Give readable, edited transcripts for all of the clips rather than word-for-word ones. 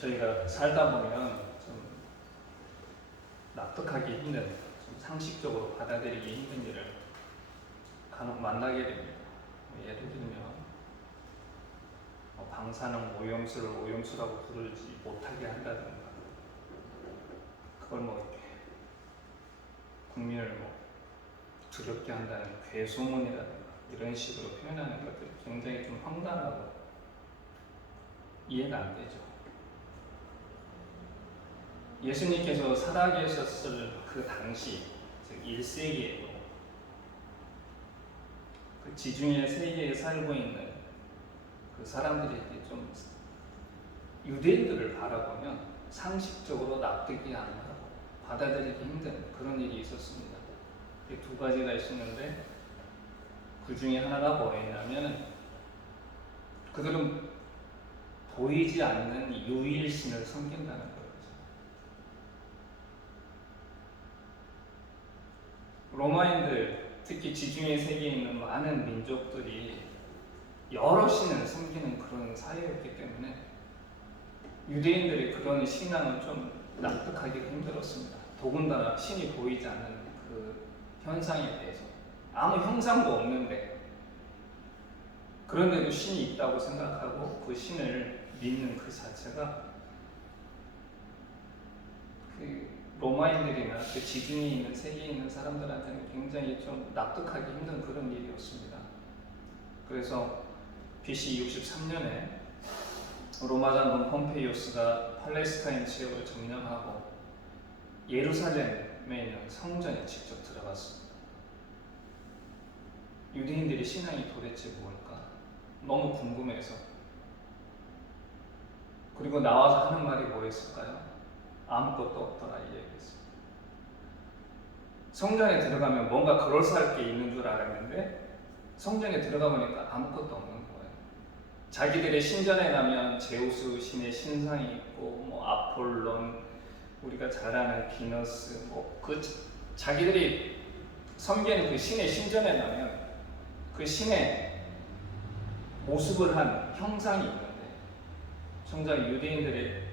저희가 살다 보면 좀 납득하기 힘든, 좀 상식적으로 받아들이기 힘든 일을 간혹 만나게 됩니다. 예를 들면 방사능 오염수를 오염수라고 부르지 못하게 한다든가, 그걸 뭐 국민을 두렵게 한다는 괴소문이라든가 이런 식으로 표현하는 것들이 굉장히 좀 황당하고 이해가 안 되죠. 예수님께서 살아계셨을 그 당시, 즉 1세기에도 그 지중해 세계에 살고 있는 그 사람들에게 좀 유대인들을 바라보면 상식적으로 납득이 안 가고 받아들이기 힘든 그런 일이 있었습니다. 두 가지가 있었는데 그 중에 하나가 뭐였냐면 그들은 보이지 않는 유일신을 섬긴다는 거예요. 로마인들, 특히 지중해 세계에 있는 많은 민족들이 여러 신을 섬기는 그런 사회였기 때문에 유대인들의 그런 신앙은 좀 납득하기가 힘들었습니다. 더군다나 신이 보이지 않는 그 현상에 대해서 아무 형상도 없는데 그런데도 신이 있다고 생각하고 그 신을 믿는 그 자체가 그 로마인들이나 그 지중해에 있는 세계에 있는 사람들한테는 굉장히 좀 납득하기 힘든 그런 일이었습니다. 그래서 BC 63년에 로마 장군 폼페이오스가 팔레스타인 지역을 점령하고 예루살렘에 있는 성전에 직접 들어갔습니다. 유대인들의 신앙이 도대체 뭘까? 너무 궁금해서. 그리고 나와서 하는 말이 뭐였을까요? 아무것도 없더라 이 얘기했어요. 성전에 들어가면 뭔가 그럴싸할 게 있는 줄 알았는데 성전에 들어가 보니까 아무것도 없는 거예요. 자기들의 신전에 가면 제우스 신의 신상이 있고 아폴론, 우리가 잘 아는 비너스, 그 자기들이 섬기는 그 신의 신전에 가면 그 신의 모습을 한 형상이 있는데 정작 유대인들의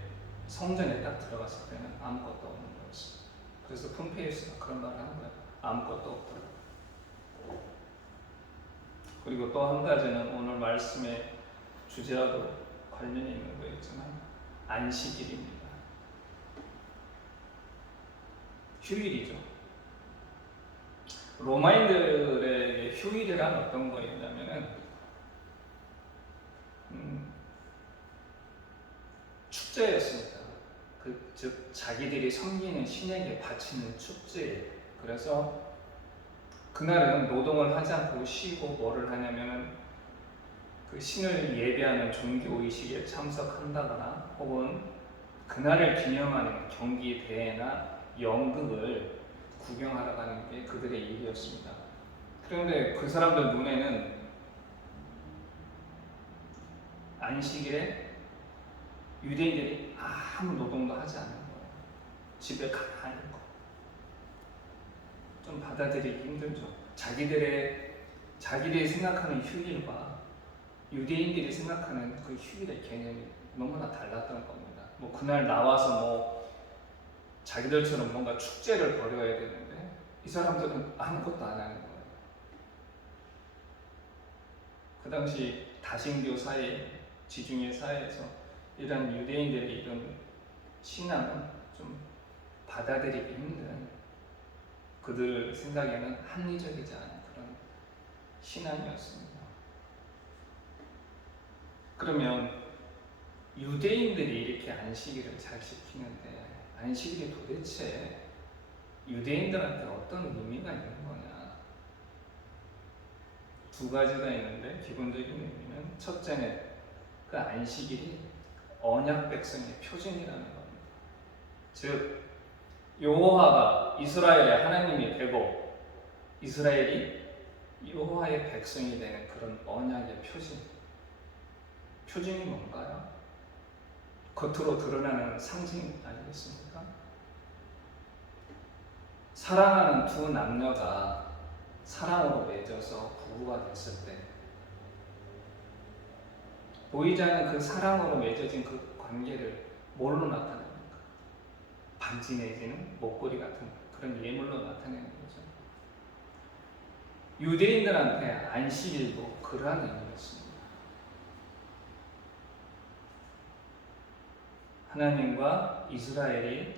성전에 딱 들어갔을 때는 아무것도 없는 거였어요. 그래서 폼페이오스가 그런 말을 하는 거예요. 아무것도 없더라. 그리고 또 한 가지는 오늘 말씀의 주제와도 관련이 있는 거였지만 안식일입니다. 휴일이죠. 로마인들의 휴일이란 어떤 거였냐면은 축제였습니다. 즉 자기들이 섬기는 신에게 바치는 축제예요. 그래서 그날은 노동을 하지 않고 쉬고 뭐를 하냐면은 그 신을 예배하는 종교 의식에 참석한다거나 혹은 그날을 기념하는 경기 대회나 연극을 구경하러 가는 게 그들의 일이었습니다. 그런데 그 사람들 눈에는 안식일에 유대인들이 아무 노동도 하지 않는 거예요. 집에 가만히 있고. 좀 받아들이기 힘들죠. 자기들이 생각하는 휴일과 유대인들이 생각하는 그 휴일의 개념이 너무나 달랐던 겁니다. 그날 나와서 자기들처럼 뭔가 축제를 벌여야 되는데 이 사람들은 아무것도 안 하는 거예요. 그 당시 다신교 사회, 지중해 사회에서 이런 유대인들의 이런 신앙은 좀 받아들이기 힘든, 그들 생각에는 합리적이지 않은 그런 신앙이었습니다. 그러면 유대인들이 이렇게 안식일을 잘 지키는데 안식일이 도대체 유대인들한테 어떤 의미가 있는 거냐? 두 가지가 있는데 기본적인 의미는 첫째는 그 안식일이 언약 백성의 표준이라는 겁니다. 즉 여호와가 이스라엘의 하나님이 되고 이스라엘이 여호와의 백성이 되는 그런 언약의 표준. 표준이 뭔가요? 겉으로 드러나는 상징 아니겠습니까? 사랑하는 두 남녀가 사랑으로 맺어서 부부가 됐을 때 보이지 않는 그 사랑으로 맺어진 그 관계를 뭘로 나타냅니까? 반지 내지는 목걸이 같은 그런 예물로 나타내는 거죠. 유대인들한테 안식일도 그러한 의미였습니다. 하나님과 이스라엘이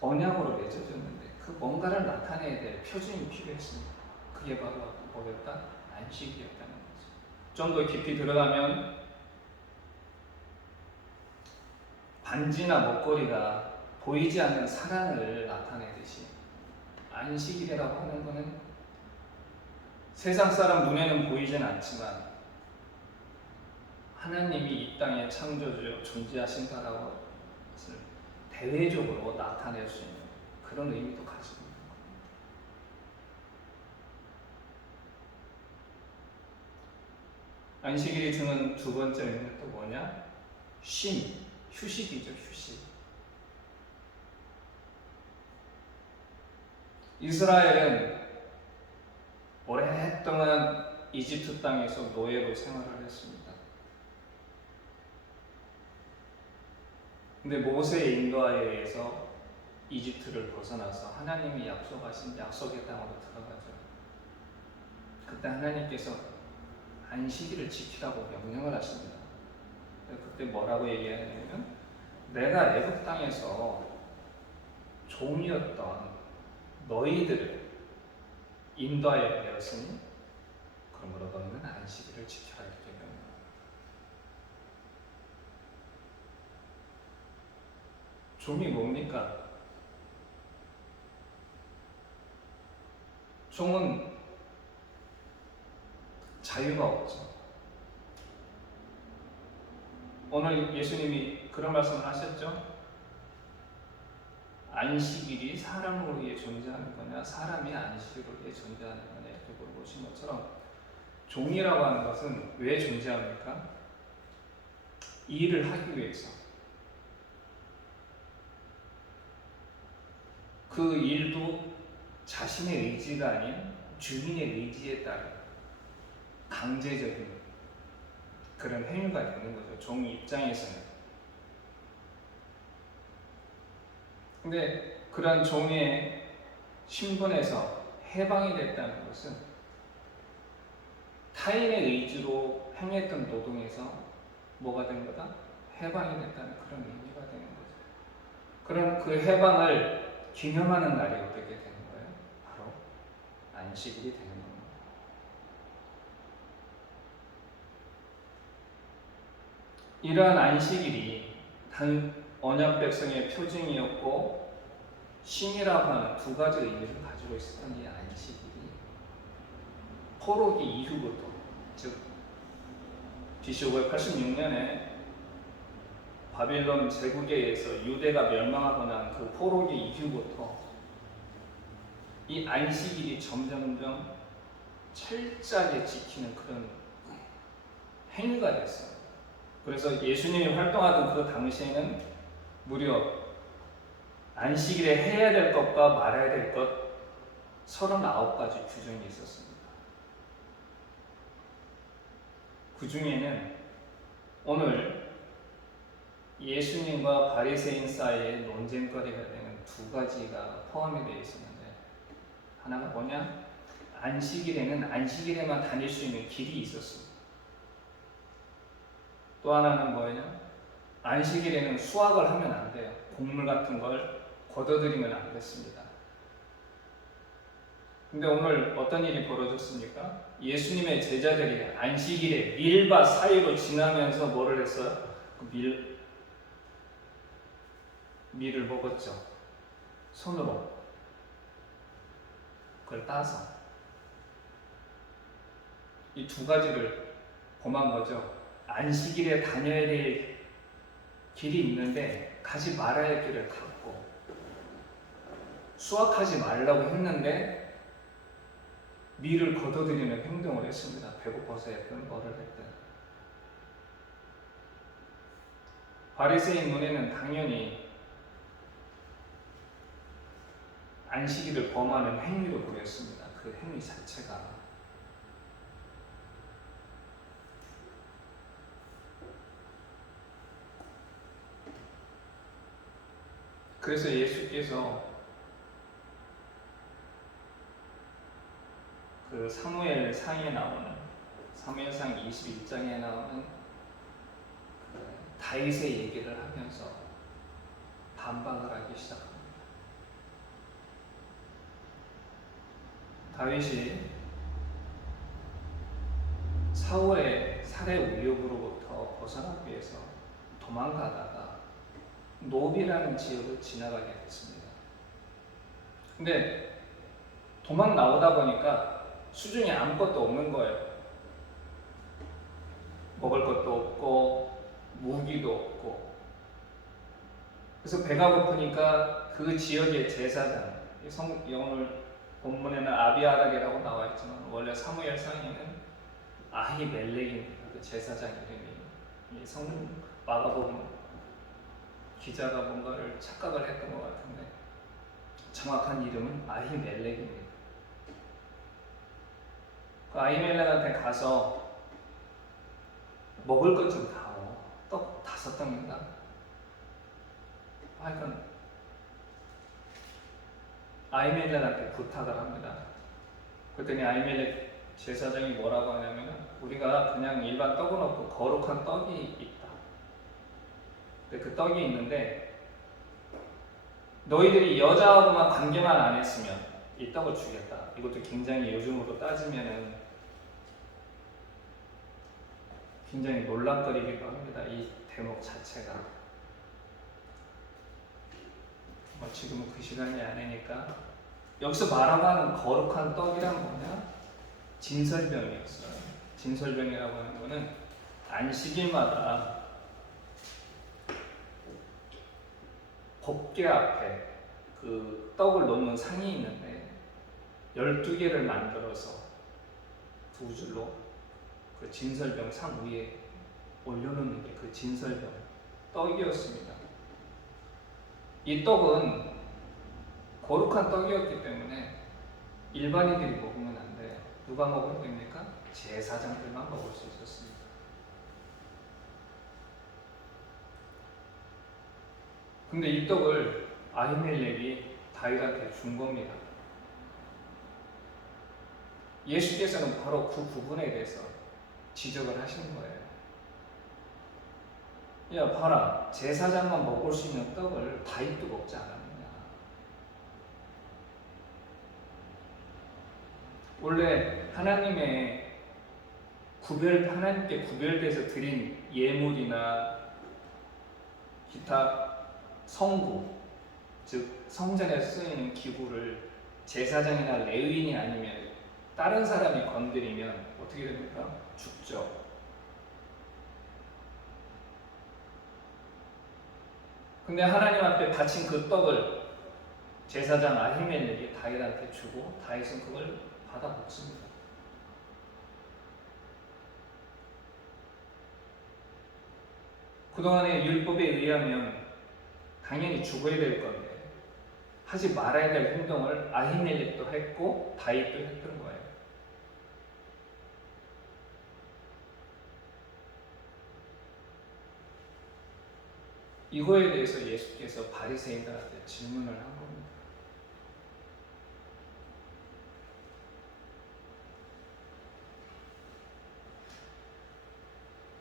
언약으로 맺어졌는데 그 뭔가를 나타내야 될 표징이 필요했습니다. 그게 바로 뭐였다? 안식이었다는 거죠. 좀 더 깊이 들어가면 반지나 목걸이가 보이지 않는 사랑을 나타내듯이 안식일이라고 하는 것은 세상 사람 눈에는 보이진 않지만 하나님이 이 땅에 창조주로 존재하신다라고 것을 대외적으로 나타낼 수 있는 그런 의미도 가지고 있는 겁니다. 안식일이 주는 두 번째 의미는 또 뭐냐? 쉼, 휴식이죠, 휴식. 이스라엘은 오랫동안 이집트 땅에서 노예로 생활을 했습니다. 근데 모세의 인도하에 의해서 이집트를 벗어나서 하나님이 약속하신 약속의 땅으로 들어가죠. 그때 하나님께서 안식일을 지키라고 명령을 하십니다. 그때 뭐라고 얘기하냐면 내가 애굽 땅에서 종이었던 너희들을 인도하여 되었으니 그러므로 너희는 안식일을 지켜라 이렇게 명령합니다. 종이 뭡니까? 종은 자유가 없죠. 오늘 예수님이 그런 말씀을 하셨죠? 안식일이 사람을 위해 존재하는 거냐, 사람이 안식일을 위해 존재하는 거냐 이렇게 물어보신 것처럼 종이라고 하는 것은 왜 존재합니까? 일을 하기 위해서. 그 일도 자신의 의지가 아닌 주인의 의지에 따른 강제적인 그런 행위가 되는 거죠. 종 입장에서는. 근데 그런 종의 신분에서 해방이 됐다는 것은 타인의 의지로 행했던 노동에서 뭐가 된 거다? 해방이 됐다는 그런 의미가 되는 거죠. 그런 그 해방을 기념하는 날이 어떻게 되는 거예요? 바로 안식일이 되는 겁니다. 이러한 안식일이 단 언약 백성의 표징이었고 쉼이라고 하는 두 가지 의미를 가지고 있었던 이 안식일이 포로기 이후부터 즉 BC 586년에 바빌론 제국에 의해서 유대가 멸망하고 난 그 포로기 이후부터 이 안식일이 점점점 철저하게 지키는 그런 행위가 됐어요. 그래서 예수님이 활동하던 그 당시에는 무려 안식일에 해야 될 것과 말아야 될 것 39가지 규정이 있었습니다. 그 중에는 오늘 예수님과 바리새인 사이에 논쟁거리가 되는 두 가지가 포함이 되어 있었는데 하나가 뭐냐? 안식일에는 안식일에만 다닐 수 있는 길이 있었습니다. 또 하나는 뭐냐? 안식일에는 수확을 하면 안 돼요. 곡물 같은 걸 걷어들이면 안 됐습니다. 근데 오늘 어떤 일이 벌어졌습니까? 예수님의 제자들이 안식일에 밀밭 사이로 지나면서 뭐를 했어요? 그 밀을 먹었죠. 손으로 그걸 따서 이 두 가지를 범한 거죠. 안식일에 다녀야 될 길이 있는데 가지 말아야 할 길을 갔고 수확하지 말라고 했는데 밀을 걷어들이는 행동을 했습니다. 배고파서 했든 뭐를 했든. 바리새인 눈에는 당연히 안식일을 범하는 행위로 보였습니다. 그 행위 자체가. 그래서 예수께서 그 사무엘상에 나오는 사무엘상 21장에 나오는 그 다윗의 얘기를 하면서 반박을 하기 시작합니다. 다윗이 사울의 살해 위협으로부터 벗어나기 위해서 도망가다가 노비라는 지역을 지나가게 됐습니다. 근데 도망 나오다 보니까 수중에 아무것도 없는 거예요. 먹을 것도 없고 무기도 없고. 그래서 배가 고프니까 그 지역의 제사장, 오늘 본문에는 아비아달이라고 나와 있지만 원래 사무엘상에는 아히멜렉입니다. 그 제사장 이름이. 이 마가복음 기자가 뭔가를 착각을 했던 것 같은데 정확한 이름은 아히멜렉입니다. 그 아히멜렉한테 가서 먹을 것 좀 다오. 떡 5덩인가? 하여간 아히멜렉한테 부탁을 합니다. 그랬더니 아히멜렉 제사장이 뭐라고 하냐면 우리가 그냥 일반 떡은 없고 거룩한 떡이 있다. 근데 그 떡이 있는데 너희들이 여자하고만 관계만 안 했으면 이 떡을 주겠다. 이것도 굉장히 요즘으로 따지면은 굉장히 놀랍거리기도 합니다. 이 대목 자체가. 지금은 그 시간이 아니니까 여기서 말하고 하는 거룩한 떡이란 뭐냐? 진설병이었어요. 진설병이라고 하는 거는 안식일마다 법궤 앞에 그 떡을 놓는 상이 있는데 12개를 만들어서 2줄로 그 진설병 상 위에 올려놓는 게 그 진설병 떡이었습니다. 이 떡은 거룩한 떡이었기 때문에 일반인들이 먹으면 안 돼요. 누가 먹으면 됩니까? 제사장들만 먹을 수 있었습니다. 근데 이 떡을 아히멜렉이 다윗한테 준 겁니다. 예수께서는 바로 그 부분에 대해서 지적을 하시는 거예요. 야, 봐라. 제사장만 먹을 수 있는 떡을 다윗도 먹지 않았느냐. 원래 하나님께 구별돼서 드린 예물이나 기타 성구, 즉 성전에 쓰이는 기구를 제사장이나 레위인이 아니면 다른 사람이 건드리면 어떻게 됩니까? 죽죠. 근데 하나님 앞에 바친 그 떡을 제사장 아히멜렉이 다윗한테 주고 다윗은 그걸 받아 먹습니다. 그동안의 율법에 의하면 당연히 죽어야 될 건데 하지 말아야 될 행동을 아히멜렉도 했고 다윗도 했던 거예요. 이거에 대해서 예수께서 바리새인들한테 질문을 한 겁니다.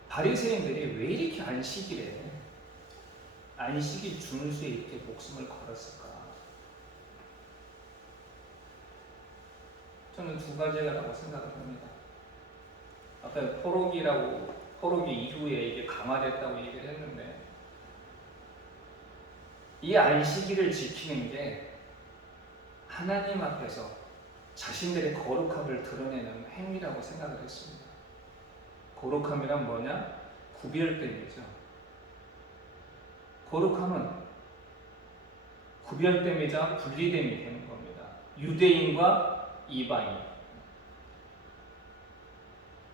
바리새인들이 왜 이렇게 안식일 준수에 이렇게 목숨을 걸었을까? 저는 2가지라고 생각을 합니다. 아까 포로기 이후에 이게 강화됐다고 얘기를 했는데 이 안식일을 지키는 게 하나님 앞에서 자신들의 거룩함을 드러내는 행위라고 생각을 했습니다. 거룩함이란 뭐냐? 구별됨이죠. 거룩함은 구별됨이자 분리됨이 되는 겁니다. 유대인과 이방인,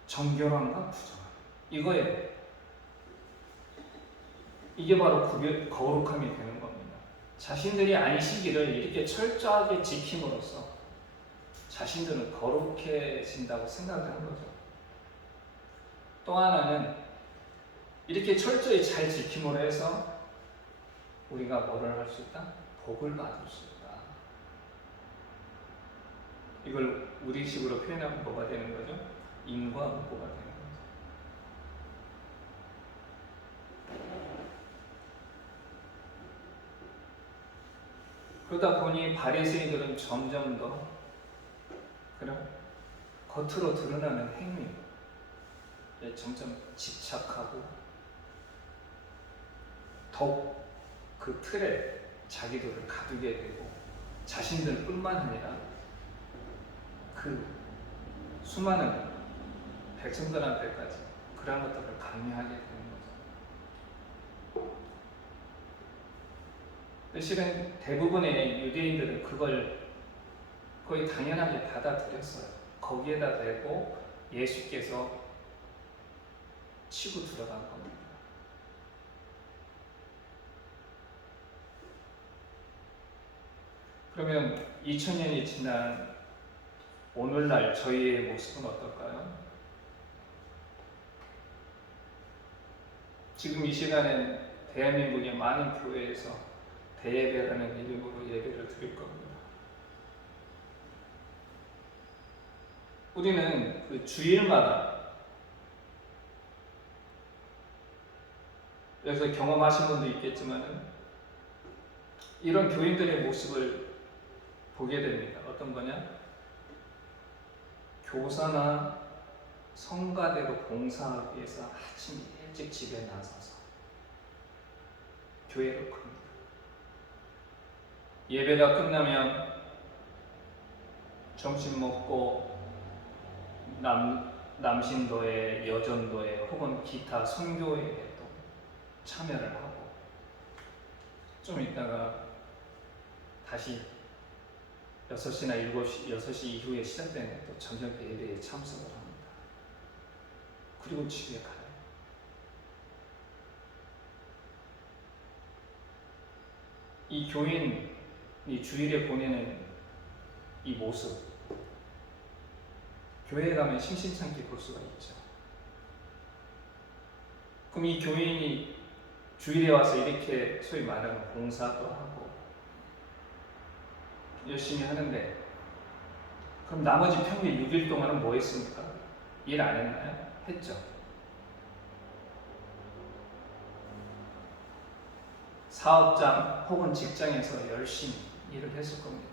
정결함과 부정함, 이거예요. 이게 바로 거룩함이 되는 겁니다. 자신들이 안식일을 이렇게 철저하게 지킴으로써 자신들은 거룩해진다고 생각을 한 거죠. 또 하나는 이렇게 철저히 잘 지킴으로 해서 우리가 뭐를 할 수 있다? 복을 받을 수 있다. 이걸 우리식으로 표현하면 뭐가 되는 거죠? 인과응보가 되는 거죠. 그러다 보니 바리새인들은 점점 더 그런 겉으로 드러나는 행위에 점점 집착하고 더욱 그 틀에 자기들을 가두게 되고 자신들뿐만 아니라 그 수많은 백성들한테까지 그런 것들을 강요하게 되는 거죠. 실은 대부분의 유대인들은 그걸 거의 당연하게 받아들였어요. 거기에다 대고 예수께서 치고 들어간 겁니다. 그러면 2000년이 지난 오늘날 저희의 모습은 어떨까요? 지금 이 시간엔 대한민국의 많은 교회에서 대예배라는 이름으로 예배를 드릴 겁니다. 우리는 그 주일마다 여기서 경험하신 분도 있겠지만 이런 교인들의 모습을 보게 됩니다. 어떤 거냐? 교사나 성가대로 봉사하기 위해서 아침 일찍 집에 나서서 교회를 갑니다. 예배가 끝나면 점심 먹고 남신도회, 여전도회 혹은 기타 선교회에 또 참여를 하고 좀 있다가 다시 6시나 7시, 6시 이후에 시작되는 또 저녁 예배에 참석을 합니다. 그리고 집에 가요. 이 교인이 주일에 보내는 이 모습, 교회에 가면 심심찮게 볼 수가 있죠. 그럼 이 교인이 주일에 와서 이렇게 소위 말하는 봉사도 하고 열심히 하는데 그럼 나머지 평일 6일 동안은 뭐 했습니까? 일 안 했나요? 했죠. 사업장 혹은 직장에서 열심히 일을 했을 겁니다.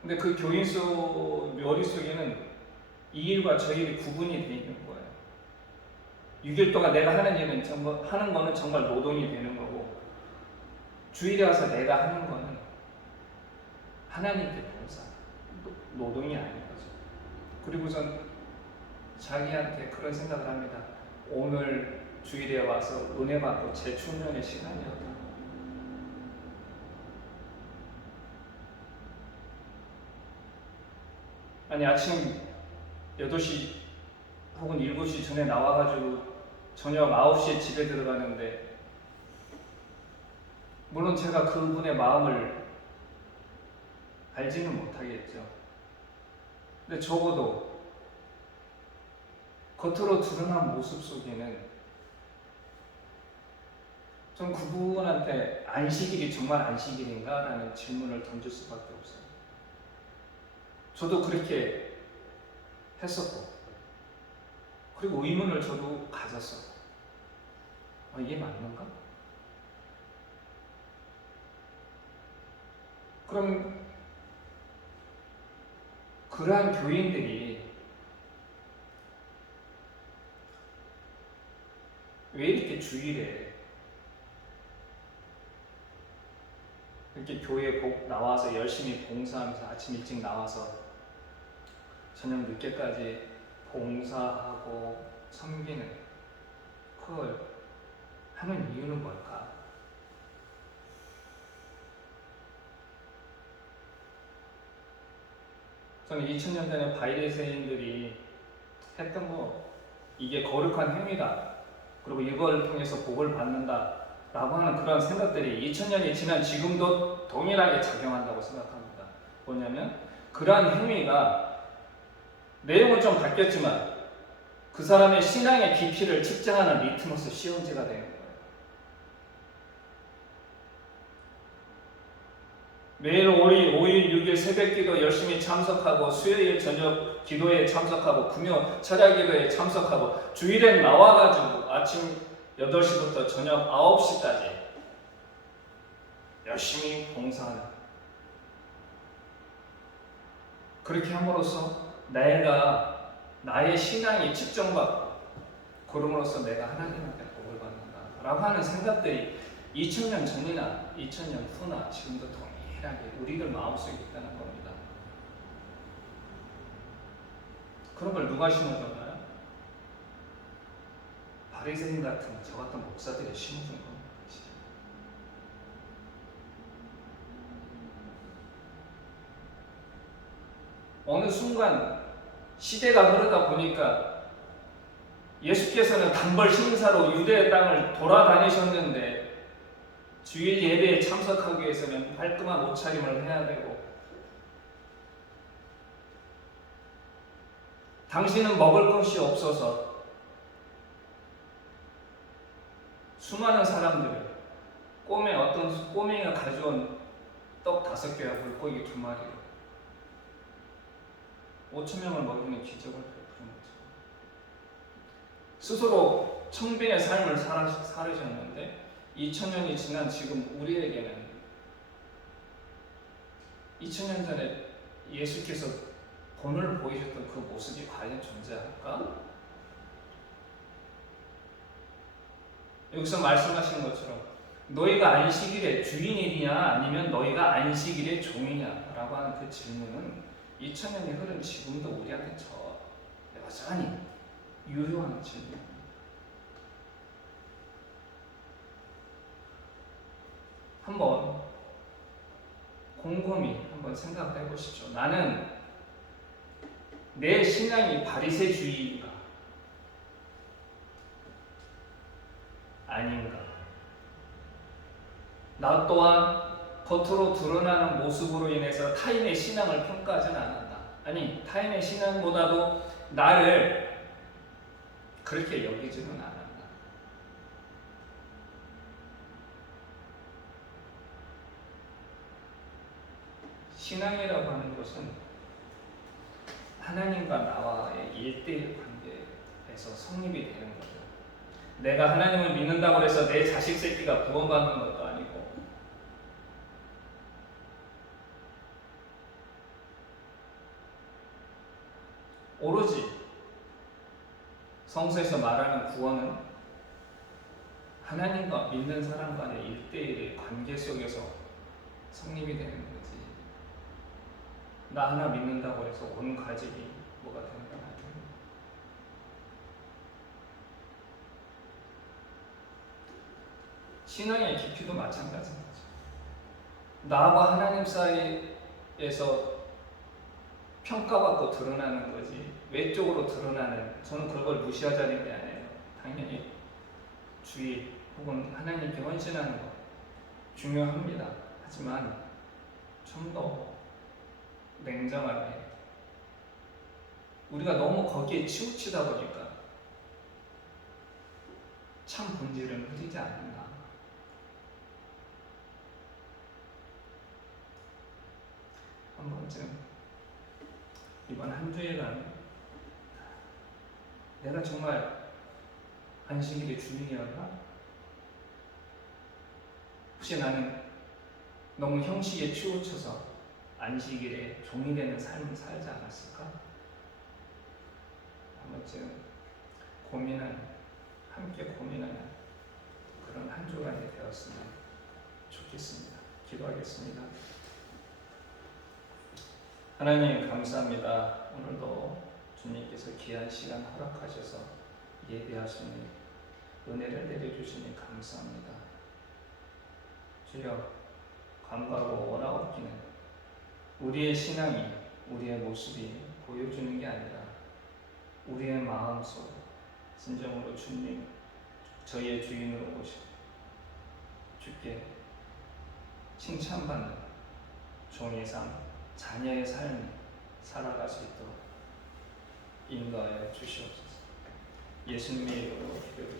근데 그 교인 머릿속에는 이 일과 저 일이 구분이 되어 있는 거예요. 6일 동안 내가 하는 일은 하는 거는 정말 노동이 되는 거고 주일에 와서 내가 하는 거는 하나님께 봉사, 노동이 아닌 거죠. 그리고선 자기한테 그런 생각을 합니다. 오늘 주일에 와서 은혜 받고 재충전의 시간이었다. 아니 아침 8시 혹은 7시 전에 나와가지고 저녁 9시에 집에 들어가는데 물론 제가 그분의 마음을 알지는 못하겠죠. 근데 적어도 겉으로 드러난 모습 속에는 전 그분한테 안식일이 정말 안식일인가? 라는 질문을 던질 수밖에 없어요. 저도 그렇게 했었고 그리고 의문을 저도 가졌어요. 이게 맞는가? 그럼 그러한 교인들이 왜 이렇게 주일에 이렇게 교회에 나와서 열심히 봉사하면서 아침 일찍 나와서 저녁 늦게까지 봉사하고 섬기는 그걸 하는 이유는 뭘까? 저는 2000년대에 바리새인들이 했던 거 이게 거룩한 행위다. 그리고 이걸 통해서 복을 받는다. 라고 하는 그런 생각들이 2000년이 지난 지금도 동일하게 작용한다고 생각합니다. 뭐냐면 그러한 행위가 내용은 좀 바뀌었지만 그 사람의 신앙의 깊이를 측정하는 리트머스 시험지가 되는 거예요. 매일 5일, 6일 새벽기도 열심히 참석하고 수요일 저녁 기도에 참석하고 금요 철야 기도에 참석하고 주일엔 나와가지고 아침 8시부터 저녁 9시까지 열심히 봉사하는, 그렇게 함으로써 나의 신앙이 측정받고 그럼으로써 내가 하나님한테 복을 받는다 라고 하는 생각들이 2000년 전이나 2000년 후나 지금도 동일하게 우리들 마음속에 있다는 겁니다. 그런 걸 누가 심어줬나요? 바리새인 같은 저 같은 목사들이 심어준 겁니다. 어느 순간 시대가 흐르다 보니까 예수께서는 단벌 신사로 유대의 땅을 돌아다니셨는데 주일 예배에 참석하기 위해서는 깔끔한 옷차림을 해야 되고, 당신은 먹을 것이 없어서 수많은 사람들을 어떤 꼬맹이가 가져온 떡 5개와 물고기 2마리로 5,000명을 먹이는 기적을 베푸는 거죠. 스스로 청빈의 삶을 살으셨는데 2000년이 지난 지금 우리에게는 2000년 전에 예수께서 본을 보이셨던 그 모습이 과연 존재할까? 여기서 말씀하신 것처럼 너희가 안식일의 주인이냐 아니면 너희가 안식일의 종이냐 라고 하는 그 질문은 2000년이 흐른 지금도 우리한테 여전히 유효한 질문입니다. 한번 곰곰이 한번 생각을 해보십시오. 나는 내 신앙이 바리새주의인가 아닌가? 나 또한 겉으로 드러나는 모습으로 인해서 타인의 신앙을 평가하지는 않는다. 아니, 타인의 신앙보다도 나를 그렇게 여기지는 않는다. 신앙이라고 하는 것은 하나님과 나와의 1대1 관계에서 성립이 되는 거죠. 내가 하나님을 믿는다고 해서 내 자식 새끼가 구원받는 것도 아니고, 오로지 성서에서 말하는 구원은 하나님과 믿는 사람 간의 1대1의 관계 속에서 성립이 되는 거지. 나 하나 믿는다고 해서 온 가족이 뭐가 되는 건 아니에요. 신앙의 깊이도 마찬가지인 거죠. 나와 하나님 사이에서 평가받고 드러나는 거지, 외적으로 드러나는, 저는 그걸 무시하자는 게 아니에요. 당연히 주의 혹은 하나님께 헌신하는 것 중요합니다. 하지만 좀 더 냉정하게, 우리가 너무 거기에 치우치다 보니까 참 본질은 흐리지 않는다. 한 번쯤 이번 한 주일간 내가 정말 안식일의 주인이었나? 혹시 나는 너무 형식에 치우쳐서 안식일에 종이 되는 삶을 살지 않았을까? 한 번쯤 함께 고민하는 그런 한 주간이 되었으면 좋겠습니다. 기도하겠습니다. 하나님 감사합니다. 오늘도 주님께서 귀한 시간 허락하셔서 예배하시는 은혜를 내려주시니 감사합니다. 주여, 간과하고 원하옵기는 우리의 신앙이, 우리의 모습이 보여주는 게 아니라 우리의 마음속 진정으로 주님, 저희의 주인으로 오시고 주께 칭찬받는 종의 삶, 자녀의 삶을 살아갈 수 있도록 인도하여 주시옵소서. 예수님의 이름으로 기도드립니다.